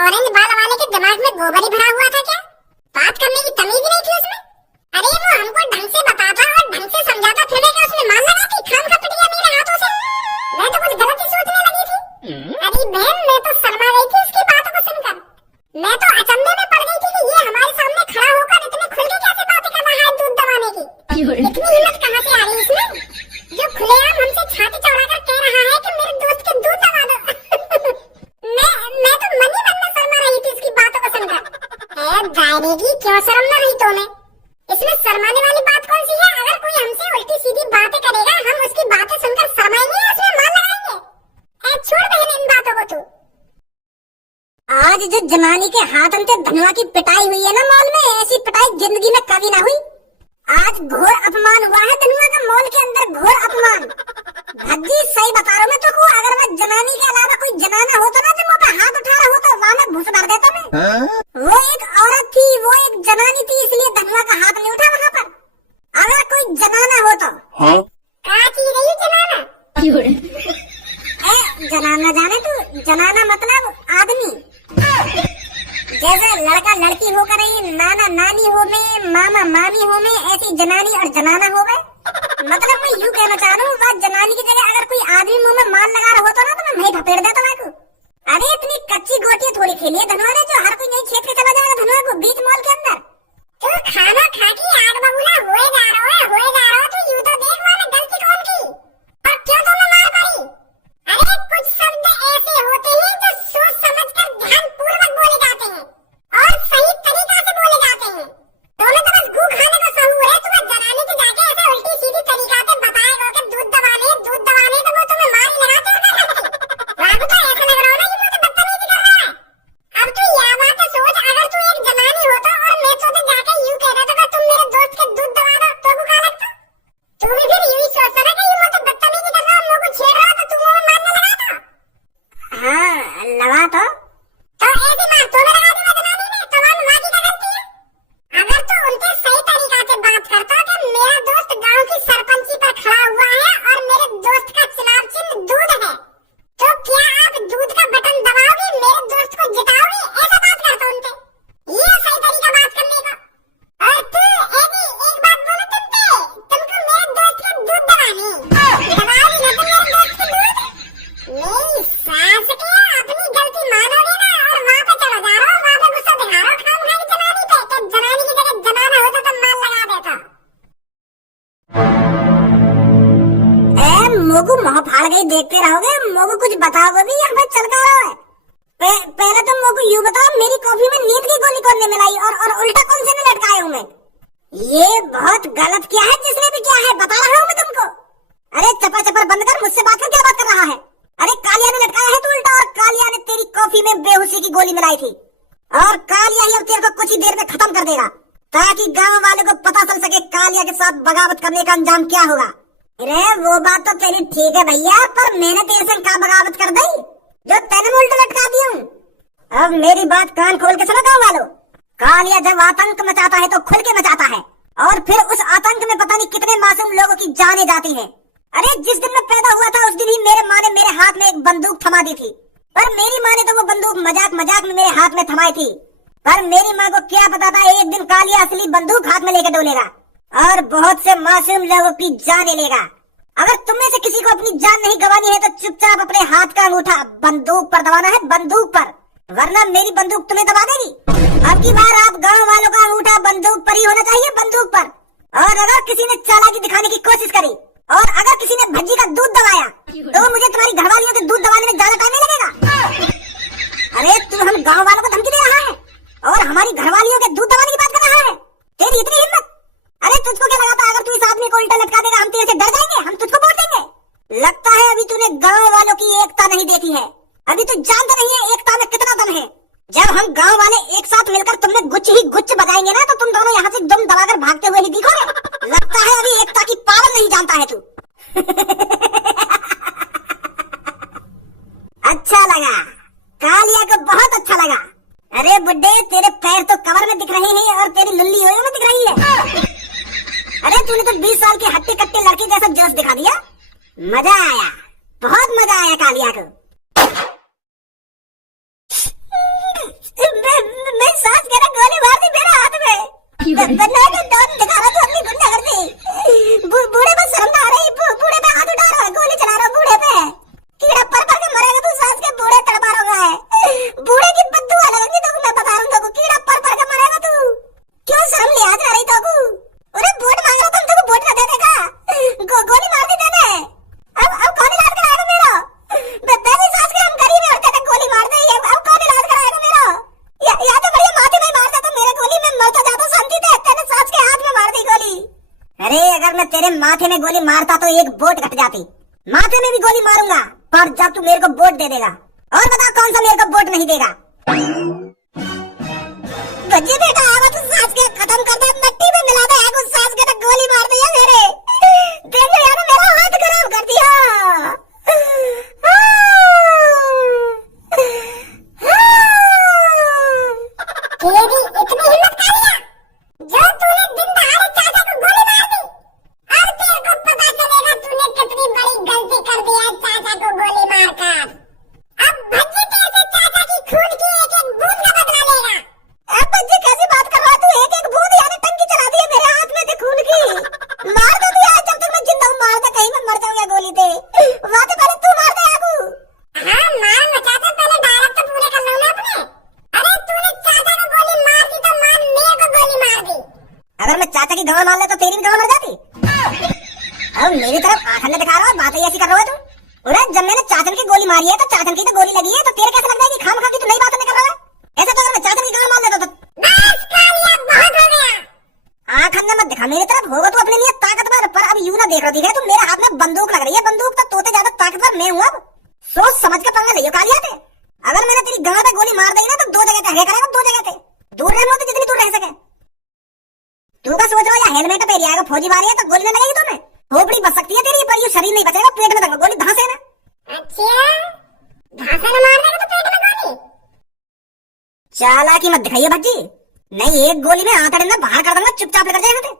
Orange बाल वाले के दिमाग में गोबर ही भरा हुआ था क्या? बात करने की तमीज नहीं थी उसमें। अरे वो हमको ढंग से बताता और ढंग से समझाता, फिर क्या उसने मान लगा कि खाम खा पिट गया मेरे हाथों से। मैं तो कुछ गलत ही सोचने लगी थी। अरे बहन, मैं तो शर्मा गई थी उसकी बातों को सुनकर। मैं तो अचंभे में पड़ गई थी कि ये हमारे सामने खड़ा होकर इतने खुल के कैसे बातें कर रहा है दूध दबाने की। इतनी हिम्मत कहाँ से आ रही है इसमें, जो खुलेआम हमसे छाती चौड़ाकर कह रहा है कि मेरे दोस्त के दूध दबा दो। मैं तो मन ही मन में शर्मा रही थी उसकी बातों को सुनकर। गायने की क्यों शर्म न रही तुम्हें? इसमें शर्माने वाली बात कौन सी है? अगर कोई हमसे उल्टी सीधी बातें करेगा, हम उसकी बातें सुनकर शर्माएंगे या उसमें मान लगाएंगे? छोड़ बहन इन बातों को तू। आज जो जनानी के हाथ अंते धनुआ की पिटाई हुई है ना मॉल में, ऐसी पिटाई जिंदगी में कभी ना हुई। आज घोर अपमान हुआ है धनुआ का मॉल के अंदर, घोर अपमान। भज्जी सही बता रहा हूँ मैं तो, अगर मैं जनानी के अलावा कोई जनाना होता ना जो मुँह पे हाथ उठा रहा होता, वहाँ मैं घुस मार देता मैं। वो एक औरत थी, वो एक जनानी थी, इसलिए धनुआ का हाथ नहीं उठा वहाँ पर। अगर कोई जनाना हो तो क्या चीज रही जनाना? जनाना जाने तू, जनाना मतलब आदमी। जैसे लड़का लड़की होकर ही नाना नानी हो में, मामा मामी हो में, ऐसी जनानी और जनाना हो गए। मतलब मैं यूँ कहना चाह रहा हूँ, वह जनानी की जगह अगर कोई आदमी मुंह में माल लगा रहा होता ना तो मैं भपेड़ देता मैं को। अरे इतनी कच्ची गोटियां थोड़ी खेली है धनुआ ने जो हर कोई नहीं खेत के चला जाएगा धनुआ को बीच मॉल के अंदर। तू खाना खा के आग बबूला होए जा रहा हो, तो यूँ तो देख वाला गलती कौन की और क्यों तुम्हें मार पड़ी? अरे कुछ शब्द ऐसे होते हैं जो सोच समझकर ध्यानपूर्वक बोले जाते हैं और सही तरीका से बोले जाते हैं। तुम्हें तो बस गू खाने का सहूर है। तुम्हें जनानी के जाके ऐसे उल्टी सीधी तरीका से बताएगा कि दूध दबाने तो वो तुम्हें मार ही लगाते हैं। राघु तो ऐसा लग रहा है ना कि मुझे बदतमीजी कर रहा है। अब तू यह बात सोच, अगर तू एक जनानी होता और मैं तो जाके यूँ कह देता कि तुम मेरे दोस्त के दूध दबा दो तो वो क्या लगता? तू भी फिर यूँ ही सोचता ना कि ये मुझे बदतमीजी कर रहा है, मुझे छेड़ रहा है, तो तू मुझे मारने लगा था। हाँ लगा तो ऐसी मार तो लगा दी मैं जनानी ने, तो हम माँ की क्या गलती है? अगर तू उनके सही तरीका से बात करता कि मेरा दोस्त गांव की सरपंची पर खड़ा हुआ है और मेरे दोस्त का चुनाव चिन्ह दूध है, तो क्या आप दूध का बटन दबाओगे, मेरे दोस्त को जिताओगे? ऐसा बात करता उनसे, ये सही तरीका बात करने का। और तू एक बात बोलो, तुमको मेरे दोस्त के दूध दबानी दबाओगी ना तो मेरे दोस्त के दूध नहीं सास के अपनी गलती मानोगे ना और वहाँ पे चला जा रहा हो, वहाँ पे गुस्सा दिखा रहा हो खाम खा की जनानी पे, कि जनानी की जगह जनाना होता तो माल लगा देता। मोगू मुँह फाड़ गई देखते रहोगे, मोगू कुछ बताओगे भी या फिर चल कर रहा है? पहले तो मोगू यूँ बताओ, मेरी कॉफी में नींद की गोली कौन ने मिलाई और उल्टा कौन से ने लटकाया हूँ मैं? ये बहुत गलत किया है जिसने भी किया है, बता रहा हूँ मैं तुमको। अरे चपर चपर बंद कर, मुझसे बात कर, क्या बात कर रहा है? अरे कालिया ने लटकाया है तू उल्टा, और कालिया ने तेरी कॉफी में बेहोशी की गोली मिलाई थी, और कालिया ही अब तेरे को कुछ ही देर में खत्म कर देगा ताकि गांव वालों को पता चल सके कालिया के साथ बगावत करने का अंजाम क्या होगा। अरे वो बात तो तेरी ठीक है भैया, पर मैंने तेरे से क्या बगावत कर दी जो तेने उल्टा लटका दी हूँ? अब मेरी बात कान खोल के सुनो गाँव वालों, कालिया जब आतंक मचाता है तो खुल के मचाता है, और फिर उस आतंक में पता नहीं कितने मासूम लोगों की जानें जाती हैं। अरे जिस दिन मैं पैदा हुआ था उस दिन ही मेरे माँ ने मेरे हाथ में एक बंदूक थमा दी थी, पर मेरी माँ ने तो वो बंदूक मजाक मजाक में मेरे हाथ में थमाई थी, पर मेरी माँ को क्या पता था एक दिन कालिया असली बंदूक हाथ में लेकर डोलेगा और बहुत से मासूम लोगों की जान लेगा। अगर तुम में से किसी को अपनी जान नहीं गंवानी है तो चुपचाप अपने हाथ का अंगूठा बंदूक पर दबाना है, बंदूक पर, वरना मेरी बंदूक तुम्हें दबा देगी। अब की बार आप गाँव वालों का अंगूठा बंदूक पर ही होना चाहिए, बंदूक पर। और अगर किसी ने चालाकी दिखाने की कोशिश करी और अगर किसी ने भज्जी का दूध दबाया तो मुझे तुम्हारी घरवालियों के दूध दबाने में ज्यादा टाइम नहीं लगेगा। अरे तू हम गांव वालों को धमकी दे रहा है और हमारी घरवालियों के दूध दबाने की बात कर रहा है? तेरी इतनी हिम्मत? अरे तुझको क्या लगा था अगर तू इस आदमी को उल्टा लटका देगा हम तेरे से डर जाएंगे, हम तुझको वोट देंगे? लगता है अभी तूने गाँव वालों की एकता नहीं देखी है, अभी तू जानता नहीं है एकता में कितना दम है। जब हम गाँव वाले एक साथ मिलकर तुमने गुच्छ ही गुच्छ बजाएंगे ना तो तुम दोनों यहाँ से दम दबाकर भागते हुए ही दिखोगे। लगता है अभी एकता की पावर नहीं जानता है तू। अच्छा लगा, कालिया को बहुत अच्छा लगा। अरे बुड्ढे तेरे पैर तो कवर में दिख रहे हैं और तेरी लुल्ली ओयो में दिख रही है। अरे तूने तो 20 साल के हट्टे कट्टे लड़के जैसा जोश दिखा दिया, मजा आया, बहुत मजा आया कालिया को। माथे में गोली मारता तो एक वोट घट जाती। माथे में भी गोली मारूंगा, पर जब तू मेरे को वोट दे देगा। और बता कौन सा मेरे को वोट नहीं देगा। भज्जी बेटा आवा तो सांस के खत्म कर दे, मिट्टी में मिला दे, कुछ सांस के तो गोली मार दिया मेरे। देखो यार मेरा हाथ खराब कर दिया। तेरी इतनी हिम्मत कहाँ जो तूने दिन दहाड़े चाचा को गोली मार दी। अब तेरे को पता चलेगा तूने कितनी बड़ी गलती कर दी है चाचा को गोली मारकर। अब भज्जी तेरे चाचा की खून की एक एक बूंद का बदला लेगा। अब भज्जी कैसी बात कर रहा है तू? एक एक बूंद यानी टंकी चला दी है मेरे हाथ में से खून की। मार दे दिया जब तक मैं जिंदा हूँ, मार दे, कहीं मैं मर जाऊंगा गोली से। वहाँ से पहले तू मार दे आगू। हाँ मार मचाता, पहले डायरेक्ट तो पूरे कर लो ना अपने। अरे तूने चाचा को गोली मार दी तो मान मेरे को गोली मार दी। अगर मैं चाचा की गवाह मान ले तो तेरी भी गवाह मर जाती। अब मेरी तरफ आंखें दिखा रहा है, बातें ऐसी कर रहा है तू। अरे जब मैंने चाचन की गोली मारी है तो चाचन की तो गोली लगी है, तो तेरे कैसे लग जाएगी? खाम खा की तू नई बातें नहीं कर रहा है। ऐसे तो अगर मैं चाचन की गवाह मान लेता तो बस कालिया बहुत हो गया। आंख अंदर मत दिखा मेरी तरफ, होगा तो अपने लिए ताकतवर, पर अब यूं ना देख रही है। तो मेरे हाथ में बंदूक लग रही है, बंदूक तो तोते ज्यादा ताकतवर मैं हूँ। अब सोच समझ के पंगा लियो कालिया थे। अगर मैंने तेरी गला पे गोली मार दी ना तो दो जगह पे करेगा, दो जगह पे दूर रहना तो जितनी दूर रह सके। तू का सोच रहा है हेलमेट पहन आएगा फौजी वाली है तो गोली न लगेगी तुम्हें? खोपड़ी बच सकती है तेरी, पर ये शरीर नहीं बचेगा, पेट में गोली धांसे ना। अच्छा धांसे न मार देगा तो पेट में गोली। चालाकी मत दिखाइए भज्जी, नहीं एक गोली में आंतड़े ना बाहर कर दूंगा, चुपचाप लेकर जाएगा।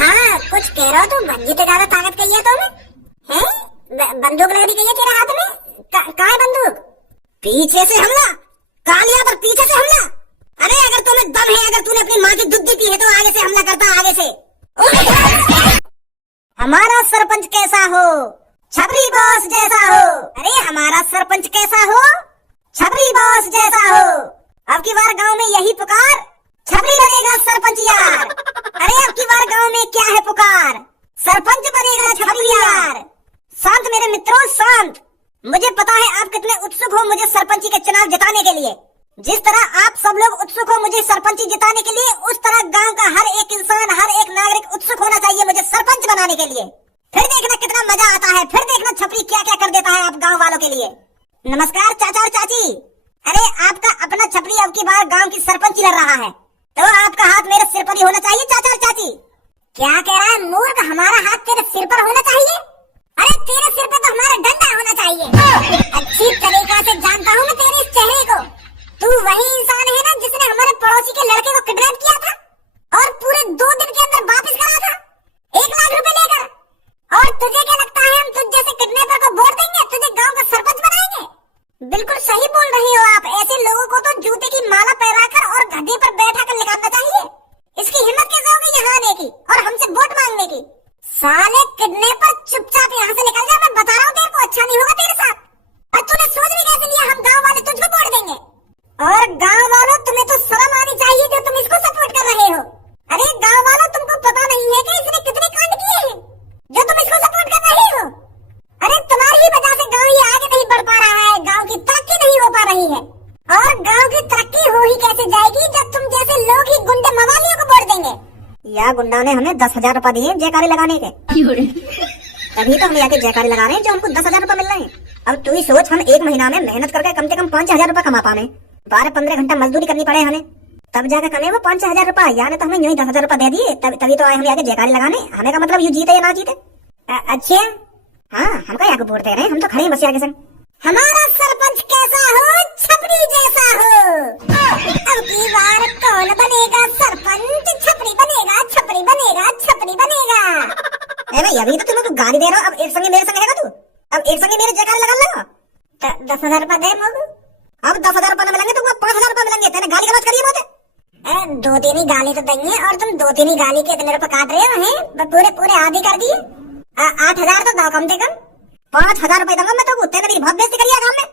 हाँ कुछ कह रहा हो तू, भज्जी तो ज्यादा ताकत कही है तुम्हें। बंदूक लग रही है तेरे हाथ में, कहाँ है बंदूक? पीछे से हमला कालिया, पर पीछे से हमला। अरे अगर तुम्हें दम है, अगर तूने अपनी माँ की दूध पी है तो आगे से हमला करता, आगे से। हमारा सरपंच कैसा हो? छपरी बॉस जैसा हो। अरे हमारा सरपंच कैसा हो? छपरी बॉस जैसा हो। अब की बार गांव में यही पुकार, छपरी बनेगा सरपंच यार। अरे अब की बार गांव में क्या है पुकार, सरपंच बनेगा छपरी यार। शांत मेरे मित्रों शांत, मुझे पता है आप कितने उत्सुक हो मुझे सरपंची के चुनाव जिताने के लिए। जिस तरह आप सब लोग उत्सुक हो मुझे सरपंची जिताने के लिए, उस तरह गांव का हर एक इंसान, हर एक नागरिक उत्सुक होना चाहिए मुझे सरपंच बनाने के लिए। फिर देखना कितना मजा आता है, फिर देखना छपरी क्या क्या कर देता है आप गांव वालों के लिए। नमस्कार चाचा और चाची। अरे आपका अपना छपरी अब की बार गांव की सरपंची लड़ रहा है, तो आपका हाथ मेरे सिर पर ही होना चाहिए चाचा और चाची। क्या कह रहा है मूर्ख? हमारा हाथ तेरे सिर पर होना चाहिए? अरे तेरे सिर पे तो हमारा डंडा होना चाहिए। अच्छी तरीका से जानता हूँ मैं तेरे इस चेहरे को। तू वही इंसान है ना जिसने हमारे पड़ोसी के लड़के को किडनैप किया था और पूरे 2 दिन के अंदर वापस करा था 1 लाख रुपए लेकर। और तुझे क्या लगता है हम तुझ जैसे किडनैपर को वोट देंगे, तुझे गांव का सरपंच बनाएंगे? बिल्कुल सही बोल रही हो आप। ऐसे लोगों को तो जूते की माला पहनाकर और गद्दे पर बैठा कर निकालना चाहिए। इसकी हिम्मत कैसे होगी यहाँ आने की और हमसे वोट मांगने की? साले किडनैपर चुपचाप यहाँ से निकल जा, मैं बता रहा हूँ तेरे को, अच्छा नहीं होगा तेरे साथ। और तूने सोच भी कैसे लिया हम गाँव वाले तुझको वोट देंगे? और गाँव वालों तुम्हें तो शर्म आनी चाहिए जो तुम इसको सपोर्ट कर रहे हो। अरे गाँव वालों तुमको पता नहीं है कि इसने कितने कांड किए हैं जो तुम इसको सपोर्ट कर रहे हो? अरे तुम्हारी ही वजह से गाँव ये आगे नहीं बढ़ पा रहा है, गाँव की तरक्की नहीं हो पा रही है। और गाँव की तरक्की हो ही कैसे जाएगी जब तुम जैसे लोग ही गुंडे मवालियों को वोट देंगे। या गुंडा ने हमें 10,000 रुपए दिए जयकारी लगाने के, तभी तो हम यहाँ के जयकारी लगा रहे हैं जो हमको 10,000 रुपए मिल रहे हैं। अब तू ही सोच, हम 1 महीना में मेहनत करके कम से कम 5,000 रुपए कमा पाने, 12-15 घंटा मजदूरी करनी पड़े हमें, तब जाकर कमे वो 5,000 रुपए। यानी तो हमें यूं ही 10,000 रुपए दे दिए, तभी तो आए हम यहाँ के जयकारी लगाने। हमें का मतलब यू जीते या ना जीते। अच्छा हाँ हम का यहाँ को वोट दे रहे हैं, हम तो खड़े हैं बस यहाँ के संग। हमारा सरपंच कैसा हो? छपरी जैसा हो। अब की बार कौन बनेगा सरपंच? छपरी बनेगा, छपरी बनेगा, छपरी बनेगा। भाई अभी तो तुम गाली दे रहे हो, अब एक संगे मेरे संग है तू, अब एक संगे मेरे जयकारी लगा लो। 10,000 रुपए दे मोगू। अब 10,000 रुपए न मिलेंगे तुमको 5,000 रुपए मिलेंगे। तेने गाली गलौज करिए मुझे। 2-3 ही गाली तो देंगे और तुम 2-3 ही गाली के इतने रुपए काट रहे हो हैं, पूरे आधी कर दिए। 8,000 तो दो कम से कम, 5,000 रुपए दूंगा मैं तो। तेने मेरी बहुत बेइज्जती करी है गाँव में।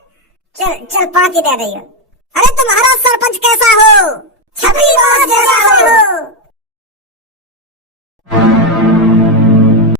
चल 5 ही दे रही हो। अरे तुम्हारा सरपंच कैसा हो? छपरी बॉस जैसा हो।